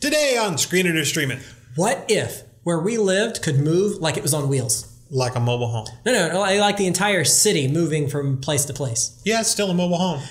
Today on Screener to Stream It. What if where we lived could move like it was on wheels? Like a mobile home. No, like the entire city moving from place to place. Yeah, it's still a mobile home.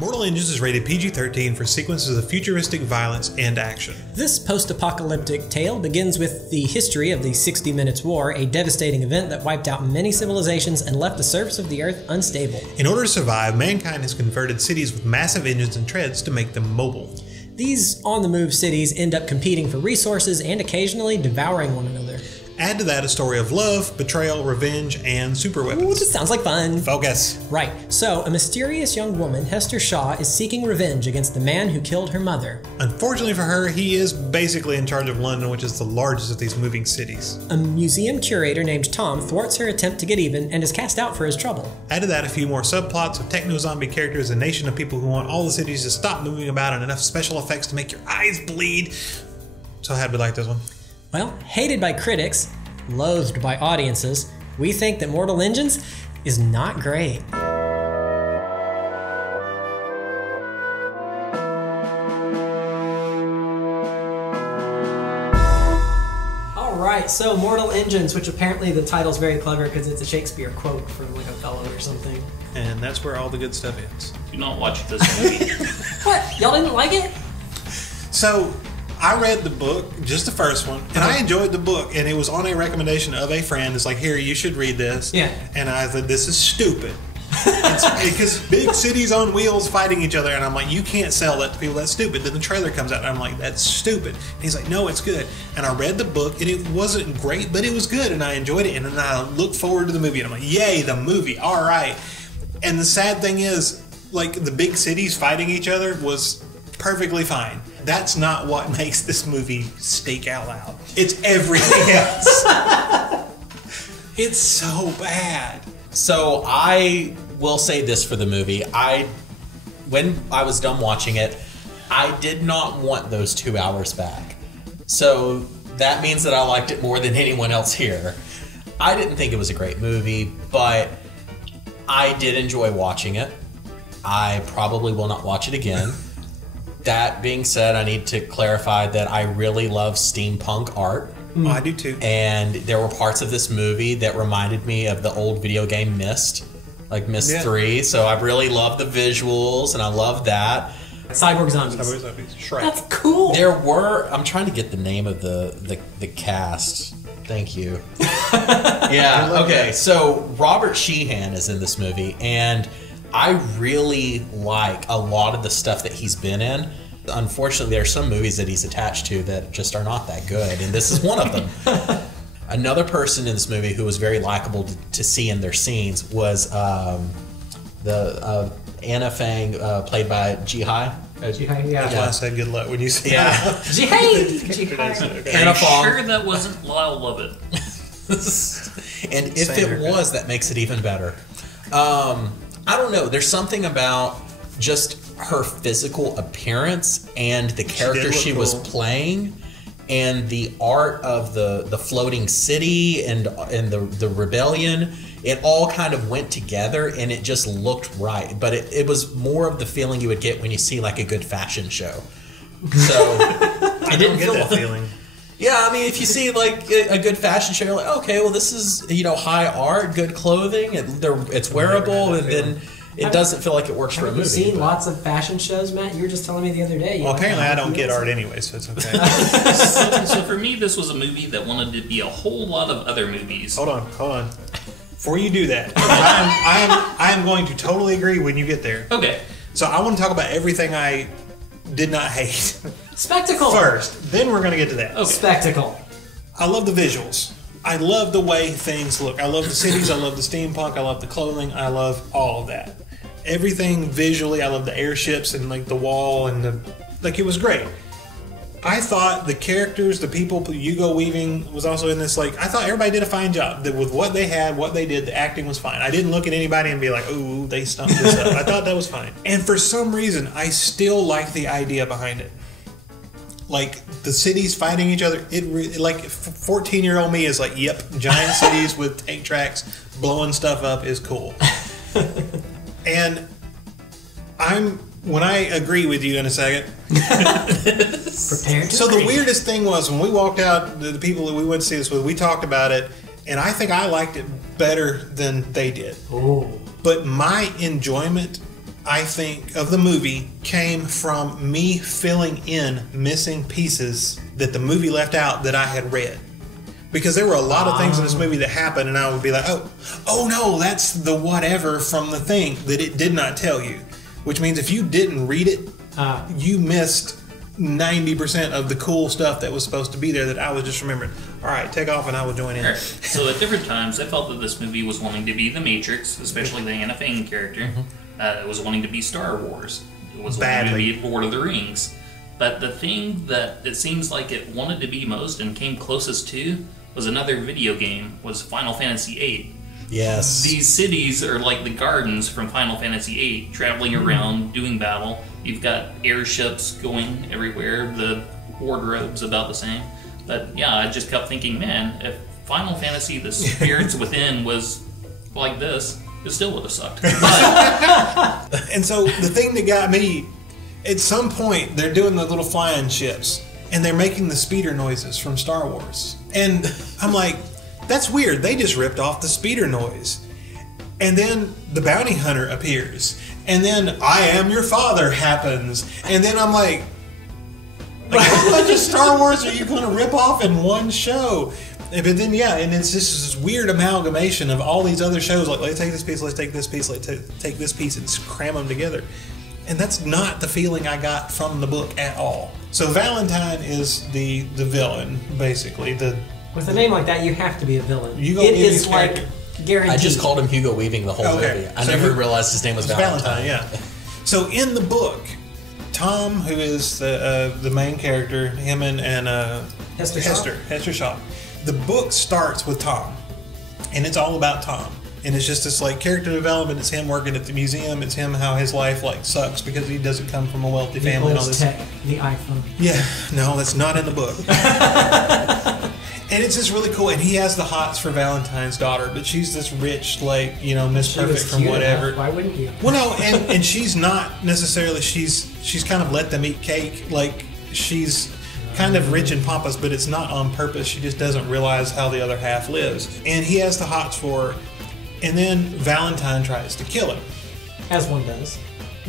Mortal Engines is rated PG-13 for sequences of futuristic violence and action. This post-apocalyptic tale begins with the history of the 60 Minutes War, a devastating event that wiped out many civilizations and left the surface of the Earth unstable. In order to survive, mankind has converted cities with massive engines and treads to make them mobile. These on-the-move cities end up competing for resources and occasionally devouring one another. Add to that a story of love, betrayal, revenge, and super weapons. Ooh, this sounds like fun. Focus. Right, so a mysterious young woman, Hester Shaw, is seeking revenge against the man who killed her mother. Unfortunately for her, he is basically in charge of London, which is the largest of these moving cities. A museum curator named Tom thwarts her attempt to get even and is cast out for his trouble. Add to that a few more subplots of techno-zombie characters, a nation of people who want all the cities to stop moving about, and enough special effects to make your eyes bleed. So how'd we like this one? Well, hated by critics, loathed by audiences, we think that Mortal Engines is not great. Alright, so Mortal Engines, which apparently the title's very clever because it's a Shakespeare quote from like Othello or something. And that's where all the good stuff ends. Do not watch this movie. What? Y'all didn't like it? So, I read the book, just the first one, and I enjoyed the book, and it was on a recommendation of a friend. It's like, here, you should read this. Yeah. And I said, this is stupid. Because big cities on wheels fighting each other, and I'm like, you can't sell that to people, that's stupid. Then the trailer comes out, and I'm like, that's stupid. And he's like, no, it's good. And I read the book, and it wasn't great, but it was good, and I enjoyed it, and then I looked forward to the movie, and I'm like, yay, the movie, all right. And the sad thing is, like, the big cities fighting each other was perfectly fine. That's not what makes this movie stake out loud. It's everything else. It's so bad. So I will say this for the movie. When I was done watching it, I did not want those 2 hours back. So that means that I liked it more than anyone else here. I didn't think it was a great movie, but I did enjoy watching it. I probably will not watch it again. That being said, I need to clarify that I really love steampunk art. Oh, I do too. And there were parts of this movie that reminded me of the old video game Myst, like Myst 3. So I really love the visuals, and I love that. Cyborg Zombies. Cyborg Zombies. Shrek. That's cool. There were, I'm trying to get the name of the cast. Thank you. Yeah, okay. So Robert Sheehan is in this movie, and I really like a lot of the stuff that he's been in. Unfortunately, there are some movies that he's attached to that just are not that good, and this is one of them. Another person in this movie who was very likable to see in their scenes was the Anna Fang, played by Ji-hai. Ji-hai, yeah. That's why I said good luck when you said Yeah. Ji-hai! Anna Fang. Sure that wasn't Lyle Lovett. And if it was, that makes it even better. I don't know. There's something about just her physical appearance and the character she was playing, and the art of the floating city and the rebellion. It all kind of went together, and it just looked right. But it was more of the feeling you would get when you see like a good fashion show. So I didn't get that feeling. Yeah, I mean, if you see like a good fashion show, you're like, okay, well, this is, high art, good clothing, and it's wearable, and then it doesn't feel like it works for a movie. Have you seen lots of fashion shows, Matt? You were just telling me the other day. Well, apparently I don't get art anyway, so it's okay. So for me, this was a movie that wanted to be a whole lot of other movies. Hold on. Before you do that, I am going to totally agree when you get there. Okay. So I want to talk about everything I did not hate. Spectacle! First, then we're going to get to that. Okay. Spectacle. I love the visuals. I love the way things look. I love the cities, I love the steampunk, I love the clothing, I love all of that. Everything visually, I love the airships and like the wall and it was great. I thought the characters, the people, Hugo Weaving was also in this. I thought everybody did a fine job. That with what they had, what they did, the acting was fine. I didn't look at anybody and be like, "Ooh, they stumped this up." I thought that was fine. And for some reason, I still like the idea behind it. Like the cities fighting each other. 14-year-old me is like, "Yep, giant cities with tank tracks blowing stuff up is cool." And when I agree with you in a second. Prepared to So agree. the weirdest thing was when we walked out, the people that we went to see this with, we talked about it, and I think I liked it better than they did. Oh. But my enjoyment, I think, of the movie came from me filling in missing pieces that the movie left out that I had read. Because there were a lot of things in this movie that happened, and I would be like, oh no, that's the whatever from the thing that it did not tell you. Which means if you didn't read it, you missed 90% of the cool stuff that was supposed to be there that I was just remembering. All right, take off and I will join in. Right. So at different times, I felt that this movie was wanting to be The Matrix, especially the Anna Fain character. It was wanting to be Star Wars. It was wanting to be Lord of the Rings. But the thing that it seems like it wanted to be most and came closest to was another video game, was Final Fantasy VIII. Yes. These cities are like the gardens from Final Fantasy VIII, traveling around, doing battle. You've got airships going everywhere. The wardrobe's about the same. But yeah, I just kept thinking, man, if Final Fantasy, the Spirits Within, was like this, it still would have sucked. But And so the thing that got me, at some point, they're doing the little flying ships, and they're making the speeder noises from Star Wars. And I'm like, that's weird. They just ripped off the speeder noise. And then the bounty hunter appears. And then I Am Your Father happens. And then I'm like how much of Star Wars are you going to rip off in one show? But then, yeah, and it's just this weird amalgamation of all these other shows. Like, let's take this piece, let's take this piece, let's take this piece, and cram them together. And that's not the feeling I got from the book at all. So Valentine is the villain, basically. With a name like that, you have to be a villain. Hugo it Weaving's is like character. guaranteed. I just called him Hugo Weaving the whole movie. I So never realized his name was Valentine. Yeah. So in the book, Tom, who is the main character, him and Hester Shaw. The book starts with Tom, and it's all about Tom. And it's just this like character development. It's him working at the museum. It's him how his life like sucks because he doesn't come from a wealthy family and all this. Tech, the iPhone. Yeah, no, that's not in the book. And it's just really cool. And he has the hots for Valentine's daughter, but she's this rich, like, Miss Perfect from whatever. Why wouldn't you? Well, no, and she's not necessarily. She's kind of let them eat cake. Like she's kind of rich and pompous, but it's not on purpose. She just doesn't realize how the other half lives. And he has the hots for her. And then Valentine tries to kill him. As one does.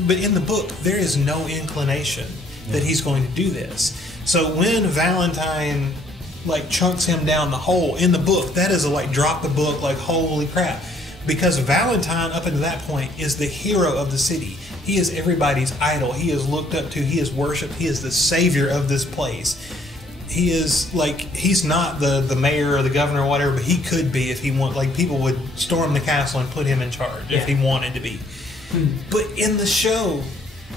But in the book, there is no inclination that he's going to do this. So when Valentine like chunks him down the hole in the book, that is a like drop the book, like holy crap. Because Valentine up until that point is the hero of the city. He is everybody's idol. He is looked up to. He is worshipped. He is the savior of this place. He is like, he's not the mayor or the governor or whatever, but he could be if he want. Like people would storm the castle and put him in charge if he wanted to be. But in the show,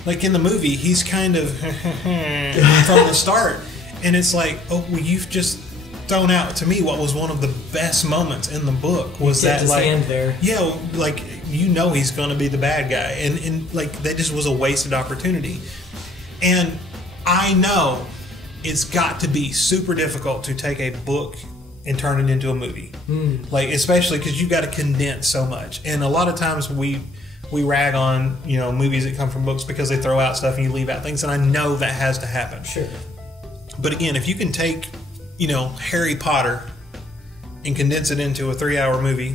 like in the movie, he's kind of from the start, and it's like, oh, well, you've just thrown out to me what was one of the best moments in the book was that like hand there. Yeah, like he's going to be the bad guy, and like that just was a wasted opportunity. And I know it's got to be super difficult to take a book and turn it into a movie. Like, especially because you've got to condense so much. And a lot of times we rag on, movies that come from books because they throw out stuff and you leave out things. And I know that has to happen. Sure. But again, if you can take, Harry Potter and condense it into a 3-hour movie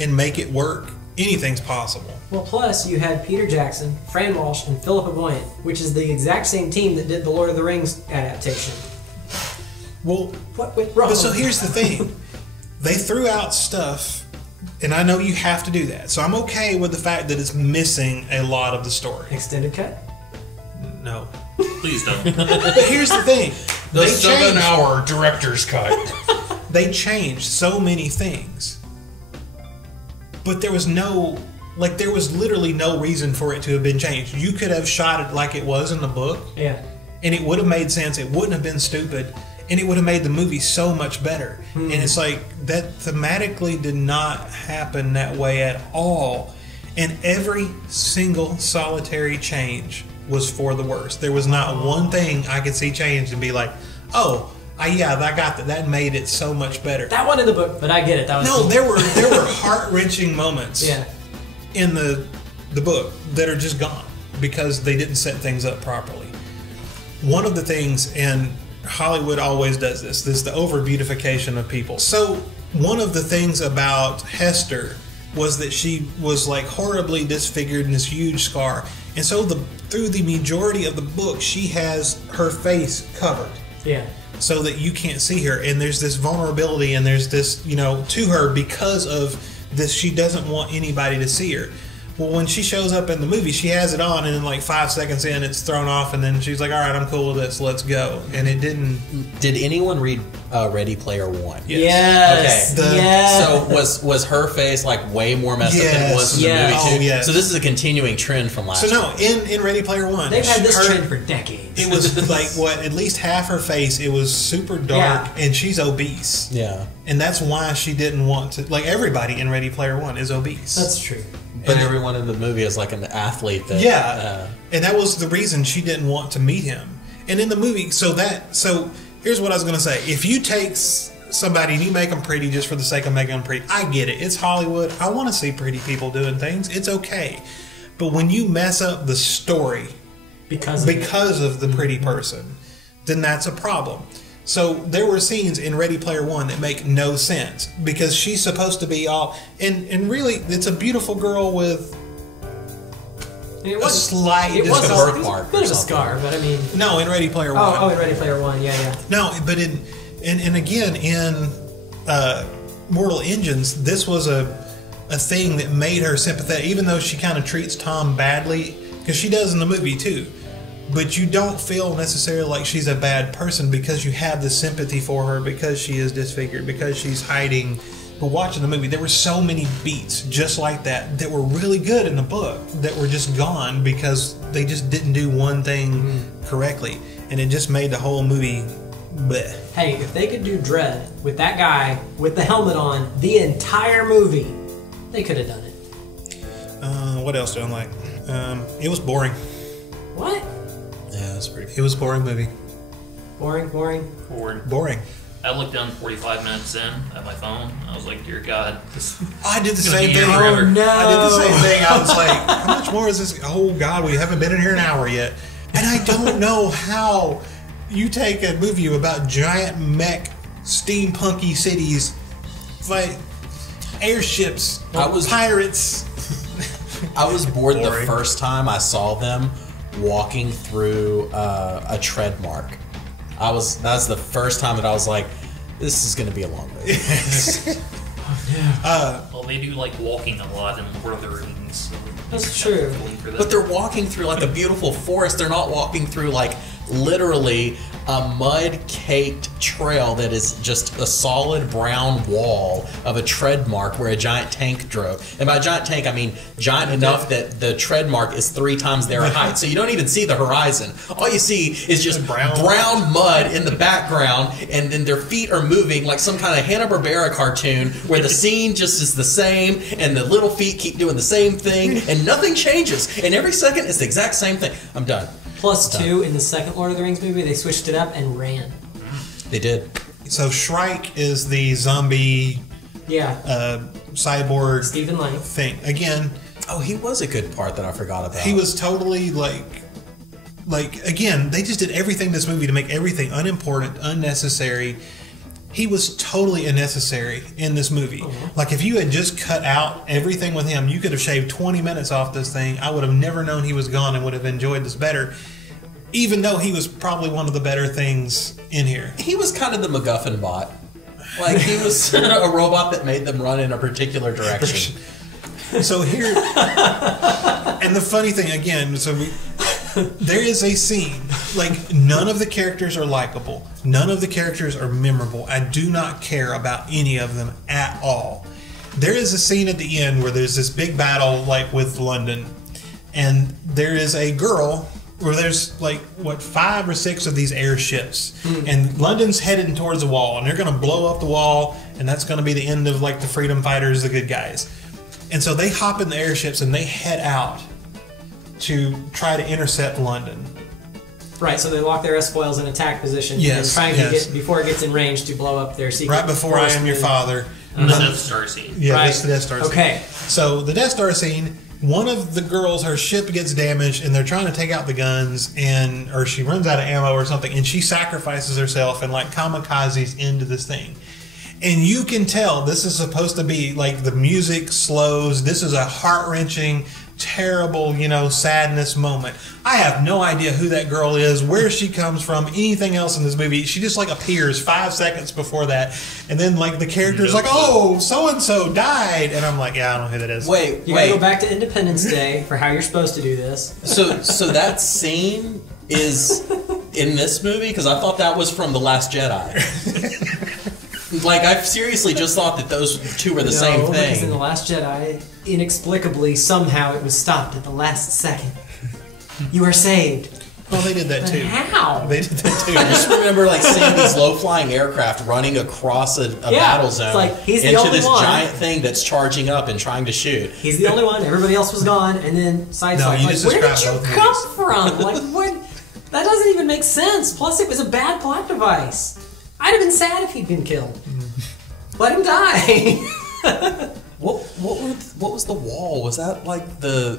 and make it work, anything's possible. Well, plus you had Peter Jackson, Fran Walsh, and Philippa Boyent, which is the exact same team that did the Lord of the Rings adaptation. Well, what went wrong? But so here's the thing. They threw out stuff, and I know you have to do that. So I'm okay with the fact that it's missing a lot of the story. Extended cut? No. Please don't. But here's the thing. The 7-hour director's cut. They changed so many things. But there was literally no reason for it to have been changed. You could have shot it like it was in the book. Yeah. And it would have made sense. It wouldn't have been stupid. And it would have made the movie so much better. And it's like, that thematically did not happen that way at all. And every single solitary change was for the worse. There was not one thing I could see changed and be like, oh, I got that. That made it so much better. That one in the book, but I get it. That was No, there were heart-wrenching moments. Yeah. in the book that are just gone because they didn't set things up properly. One of the things, and Hollywood always does this, is the over beautification of people. So one of the things about Hester was that she was like horribly disfigured in this huge scar, and so through the majority of the book she has her face covered, so that you can't see her, and there's this vulnerability and there's this, you know, to her because of this. She doesn't want anybody to see her. Well, when she shows up in the movie, she has it on, and then like 5 seconds in, it's thrown off, and then she's like, "All right, I'm cool with this. Let's go." And it didn't. Did anyone read Ready Player One? Yes. Okay. Yes. So was her face like way more messed up than it was in the movie too? Oh, yes. So this is a continuing trend from last. So no, in Ready Player One, they've had this trend for decades. It was like at least half her face. It was super dark, and she's obese. Yeah. And that's why she didn't want to. Like everybody in Ready Player One is obese. That's true. But everyone in the movie is like an athlete. That, and that was the reason she didn't want to meet him. And in the movie, so here's what I was going to say. If you take somebody and you make them pretty just for the sake of making them pretty, I get it. It's Hollywood. I want to see pretty people doing things. It's okay. But when you mess up the story because of the pretty person, then that's a problem. So there were scenes in Ready Player One that make no sense because she's supposed to be all and really it's a beautiful girl with a slight birthmark, a bit of a scar, but I mean no, in Ready Player One. Oh, in Ready Player One, yeah. No, but and again in Mortal Engines, this was a thing that made her sympathetic, even though she kind of treats Tom badly, because she does in the movie too. But you don't feel necessarily like she's a bad person because you have the sympathy for her because she is disfigured, because she's hiding. But watching the movie, there were so many beats just like that were really good in the book that were just gone because they just didn't do one thing correctly. And it just made the whole movie bleh. Hey, if they could do Dredd with that guy with the helmet on the entire movie, they could have done it. What else do I like? It was boring. What? Yeah, that's pretty. It was a boring movie. Boring. I looked down 45 minutes in at my phone. I was like, "Dear God, I did the same thing. Oh, no. I did the same thing. I was like, how much more is this? Oh God, we haven't been in here an hour yet. And I don't know how you take a movie about giant mech, steampunky cities, like airships, pirates. I was bored the first time I saw them walking through a tread mark. That was the first time that I was like, this is going to be a long movie. Well, they do like walking a lot in Lord of the Rings. So that's true. But they're walking through like a beautiful forest. They're not walking through like literally a mud-caked trail that is just a solid brown wall of a tread mark where a giant tank drove. And by giant tank, I mean giant enough that the tread mark is 3 times their height. So you don't even see the horizon. All you see is just brown mud in the background, and then their feet are moving like some kind of Hanna-Barbera cartoon where the scene just is the same, and the little feet keep doing the same thing, and nothing changes. And every second it's the exact same thing. I'm done. +2 in the second Lord of the Rings movie, they switched it up and ran. They did. So Shrike is the zombie, cyborg Stephen Lang thing again. Oh, he was a good part that I forgot about. He was totally like again. They just did everything in this movie to make everything unimportant, unnecessary. He was totally unnecessary in this movie. Like, if you had just cut out everything with him, you could have shaved 20 minutes off this thing. I would have never known he was gone and would have enjoyed this better, even though he was probably one of the better things in here. He was kind of the MacGuffin bot. Like, he was a robot that made them run in a particular direction. So here, and the funny thing, again, there is a scene, like, none of the characters are likable. None of the characters are memorable. I do not care about any of them at all. There is a scene at the end where there's this big battle, like, with London. And there is a girl where there's, like, 5 or 6 of these airships. And London's headed towards the wall. And they're going to blow up the wall. And that's going to be the end of, like, the freedom fighters, the good guys. And so they hop in the airships and they head out to try to intercept London. Right, so they lock their S-foils in attack position and trying to get, before it gets in range, to blow up their secret. Right before I Am Your Father. The Death Star scene. Yeah, Right. that's the Death Star scene. Okay. So the Death Star scene, one of the girls, her ship gets damaged, and they're trying to take out the guns, or she runs out of ammo or something, and she sacrifices herself and like kamikazes into this thing. And you can tell this is supposed to be like the music slows. This is a heart-wrenching, terrible, sadness moment. I have no idea who that girl is, where she comes from, anything else in this movie. She just like appears 5 seconds before that, and then like the character's like, "Oh, so and so died," and I'm like, "Yeah, I don't know who that is." Wait, You gotta go back to Independence Day for how you're supposed to do this. So that scene is in this movie? Because I thought that was from The Last Jedi. Like, I seriously just thought that those two were the same Because in The thing. Last Jedi, inexplicably, somehow it was stopped at the last second. You are saved. Well, they did that But too. how? They did that too. I just remember like seeing these low-flying aircraft running across a battle zone it's like, he's the into only this one. giant thing that's charging up and trying to shoot. He's the only one. Everybody else was gone. And then Side's No, like, you just where did you described both come movies. from? Like, what? That doesn't even make sense. Plus, it was a bad plot device. I'd have been sad if he'd been killed. Let him die. What was the wall? Was that like the?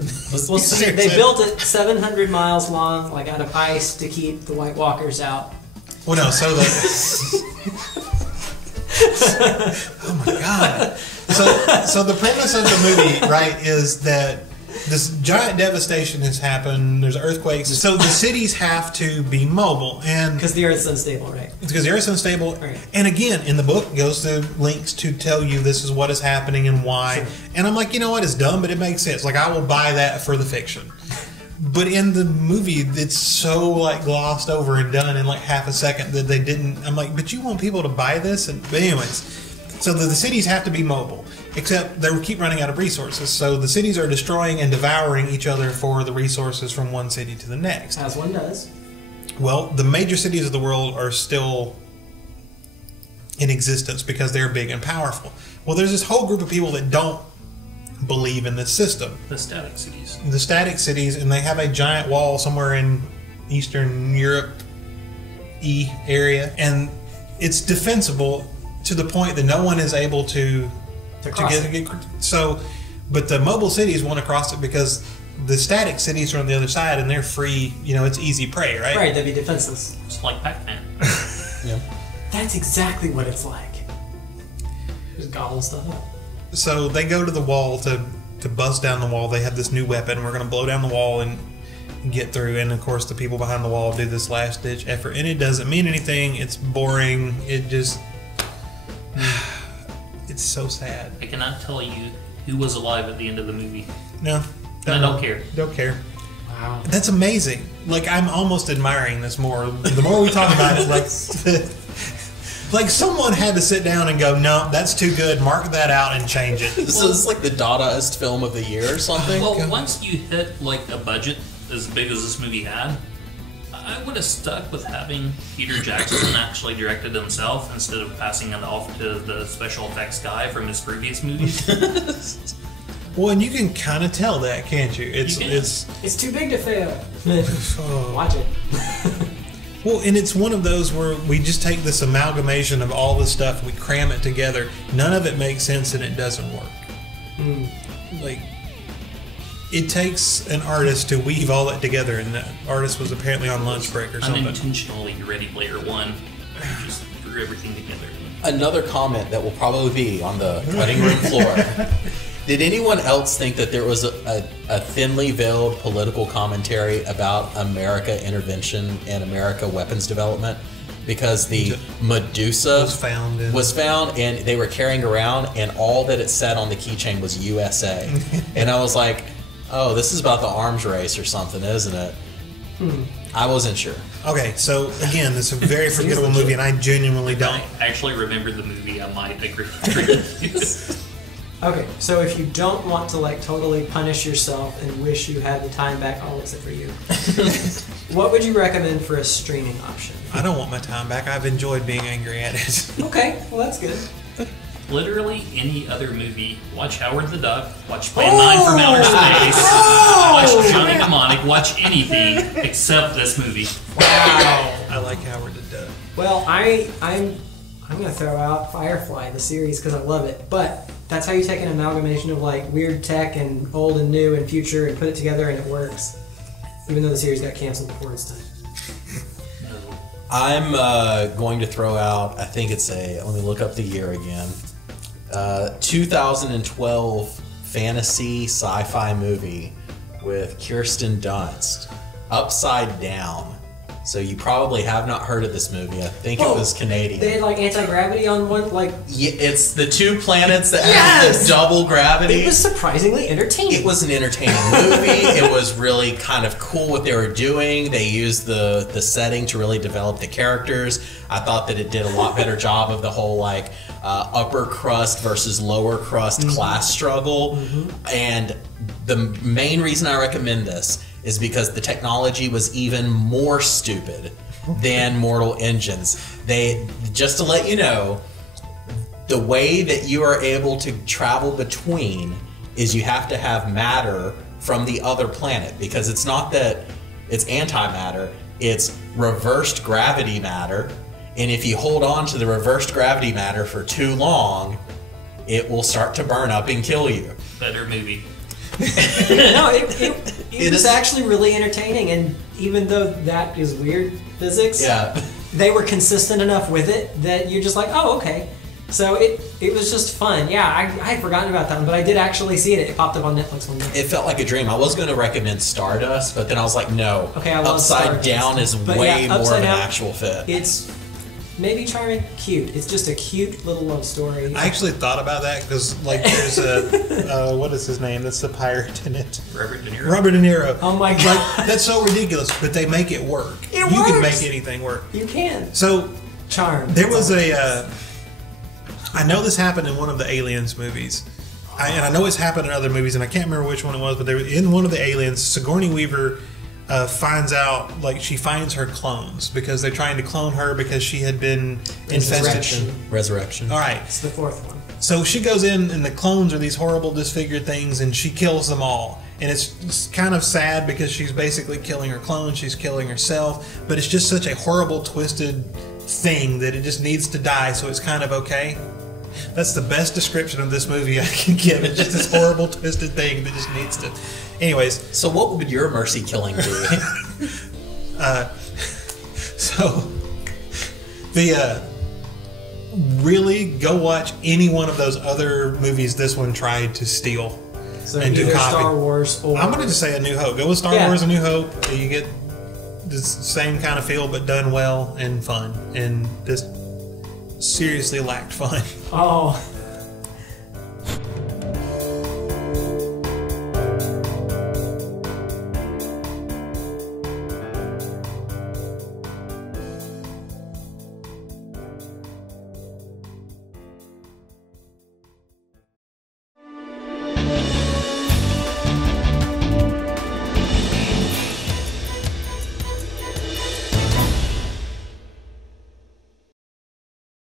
Well, see, they built it 700 miles long, like out of ice, to keep the White Walkers out. Well, no. So oh my god. So the premise of the movie, right, is that this giant devastation has happened. There's earthquakes. So the cities have to be mobile, and Because the Earth's unstable, right? because the Earth's unstable. Right. And again, in the book, it goes to links to tell you this is what is happening and why. Sure. And I'm like, you know what? It's dumb, but it makes sense. Like, I will buy that for the fiction. But in the movie, it's so like glossed over and done in like half a second that they didn't. I'm like, but you want people to buy this? But anyways, so the cities have to be mobile, except they keep running out of resources. So the cities are destroying and devouring each other for the resources from one city to the next. As one does. Well, the major cities of the world are still in existence because they're big and powerful. Well, there's this whole group of people that don't believe in this system. The static cities. The static cities, and they have a giant wall somewhere in Eastern Europe area, and it's defensible to the point that no one is able to cross get so. But the mobile cities want to cross it because the static cities are on the other side, and they're free. It's easy prey, right? Right, they'd be defenseless. It's like Pac-Man. Yeah. That's exactly what it's like. Just gobble stuff up. So they go to the wall to bust down the wall. They have this new weapon. We're going to blow down the wall and get through. And of course, the people behind the wall do this last ditch effort, and it doesn't mean anything. It's boring. It just it's so sad. I cannot tell you who was alive at the end of the movie. No, I don't care. Don't care. Wow. That's amazing. Like, I'm almost admiring this more. The more we talk about it, like someone had to sit down and go, no, that's too good. Mark that out and change it. So this is like the Dadaist film of the year or something. Well, once you hit like a budget as big as this movie had, I would have stuck with having Peter Jackson actually direct it himself instead of passing it off to the special effects guy from his previous movies. Well, and you can kind of tell that, can't you? You can. It's too big to fail. Watch it. Well, and it's one of those where we just take this amalgamation of all this stuff, we cram it together. None of it makes sense, and it doesn't work. Like, it takes an artist to weave all that together, and the artist was apparently on lunch break or something. Unintentionally, Ready Player One. You just threw everything together. Another comment that will probably be on the cutting room floor. Did anyone else think that there was a thinly veiled political commentary about America intervention and America weapons development? Because the Medusa was found and they were carrying around, and all that it said on the keychain was USA. And I was like, oh, this is about the arms race or something, isn't it? I wasn't sure. Okay, so again, this is a very forgettable movie, and I genuinely don't. I actually remembered the movie. I might agree with you. Okay, so if you don't want to like totally punish yourself and wish you had the time back, I'll exit for you. What would you recommend for a streaming option? I don't want my time back. I've enjoyed being angry at it. Okay, well that's good. Literally any other movie. Watch Howard the Duck. Watch Plan 9 from Outer Space. Watch Johnny Mnemonic. Watch anything except this movie. Wow. I like Howard the Duck. Well, I'm I'm gonna throw out Firefly, the series, because I love it. But that's how you take an amalgamation of like weird tech and old and new and future and put it together and it works. Even though the series got canceled before its time. I'm going to throw out, I think it's let me look up the year again. 2012 fantasy sci-fi movie with Kirsten Dunst, Upside Down. So you probably have not heard of this movie. I think it was Canadian. They had like anti-gravity on one, like... Yeah, it's the two planets that have the double gravity. It was surprisingly entertaining. It was an entertaining movie. It was really kind of cool what they were doing. They used the setting to really develop the characters. I thought that it did a lot better job of the whole like upper crust versus lower crust class struggle. And the main reason I recommend this is because the technology was even more stupid than Mortal Engines. Just to let you know, the way that you are able to travel between is you have to have matter from the other planet, because it's not that it's antimatter, it's reversed gravity matter, and if you hold on to the reversed gravity matter for too long, it will start to burn up and kill you. Better movie. No, it was actually really entertaining, and even though that is weird physics, they were consistent enough with it that you're just like, oh, okay. So it was just fun. Yeah, I had forgotten about that one, but I did actually see it. It popped up on Netflix one day. It felt like a dream. I was going to recommend Stardust, but then I was like, no. Okay, I love Upside Stardust. Down is way more of an actual fit. It's maybe charming, cute. It's just a cute little love story. I actually thought about that because, like, there's a what is his name? That's the pirate in it. Robert De Niro. Robert De Niro. Oh my god, like, that's so ridiculous, but they make it work. You can make anything work. You can. So, charm. There was I know this happened in one of the Aliens movies, and I know it's happened in other movies, and I can't remember which one it was, but in one of the Aliens, Sigourney Weaver finds out, like, she finds her clones because they're trying to clone her because she had been infested. Resurrection. All right. It's the fourth one. So she goes in, and the clones are these horrible, disfigured things, and she kills them all. And it's kind of sad because she's basically killing her clones, she's killing herself, but it's just such a horrible, twisted thing that it just needs to die, so it's kind of okay. That's the best description of this movie I can give. It's just this horrible, twisted thing that just needs to... Anyways. So what would your mercy killing be? Really go watch any one of those other movies this one tried to steal. So and either do copy. Star Wars or... I'm going to just say A New Hope. Go with Star Wars A New Hope. You get the same kind of feel, but done well and fun. And this seriously lacked fun. Oh...